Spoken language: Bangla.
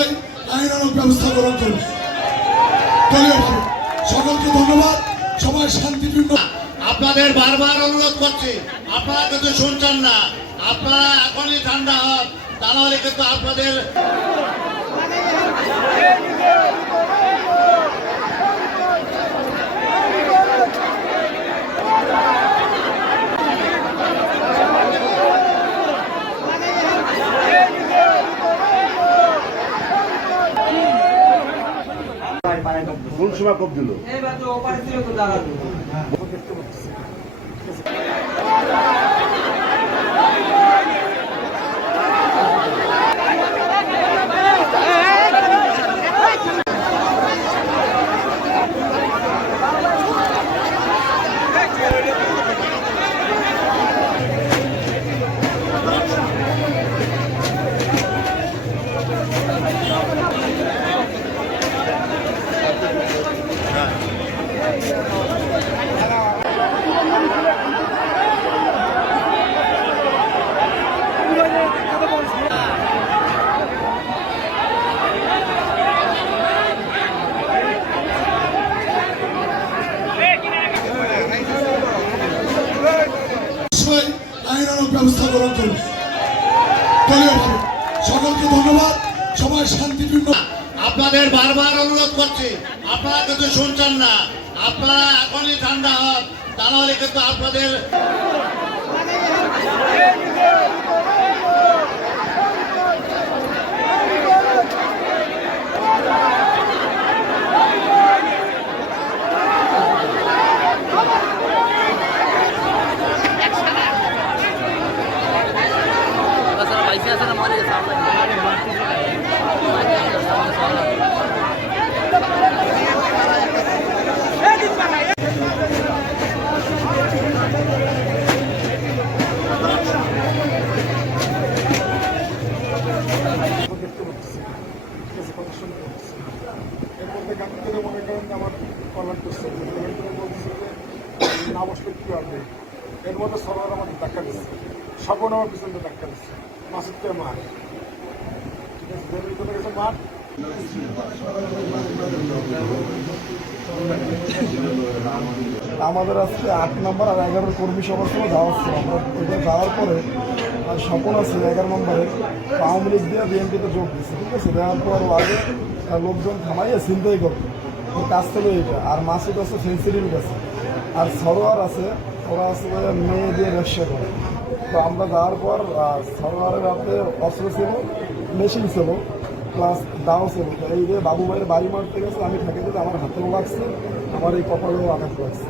অবশ্যই আইনানুগ ব্যবস্থা গ্রহণ করবে দলীয়ভাবে। সকলকে ধন্যবাদ। সবাই শান্তিপূর্ণ। আপনাদের বারবার অনুরোধ করছি, আপনারা কিন্তু শুনছেন না। আপনারা এখনই ঠান্ডা হন, তা নাহলে কিন্তু আপনাদের কোন সময় কোপ দিল? আইনানুগ ব্যবস্থা গ্রহণ করবে দলীয়ভাবে। সকলকে ধন্যবাদ। সবাই শান্তিপূর্ণ। আপনাদের বারবার অনুরোধ করছি, আপনারা কিন্তু শুনছেন না। আপনারা এখনই ঠান্ডা হন, তা নাহলে কিন্তু আপনাদের এর মধ্যে সবার আমাদের ধাক্কা দিচ্ছে, স্বপন আমার পিছনে ধাক্কা দিচ্ছে, মাসুদকে মার, ঠিক আছে, ভিতরে গেছে মার। আমাদের আজকে 8 নম্বর আর 11 কর্মী সভার সময় যাওয়া হচ্ছে। আমরা এটা যাওয়ার পরে স্বপন আছে 11 নম্বরে আওয়ামী লীগ দিয়ে বিএনপিতে যোগ দিচ্ছে, ঠিক আছে। দেওয়ার পর আগে লোকজন থামাইয়ে চিন্তাই করবে ওর কাজ থেকে এইটা। আর মাসুদ আছে সেন্সিটিভ আছে, আর সরোয়ার আছে, ওরা আছে মেয়ে দিয়ে ব্যবসা করে। তো আমরা যাওয়ার পর সরোয়ারের হাতে অস্ত্র ছিল, মেশিন ছিল, প্লাস দাও ছিল। তো এই যে বাবু ভাইয়ের বাড়ি মারতে গেছে, আমি থাকে দিতে আমার হাতেও লাগছে, আমার এই কপালেও আঘাত লাগছে।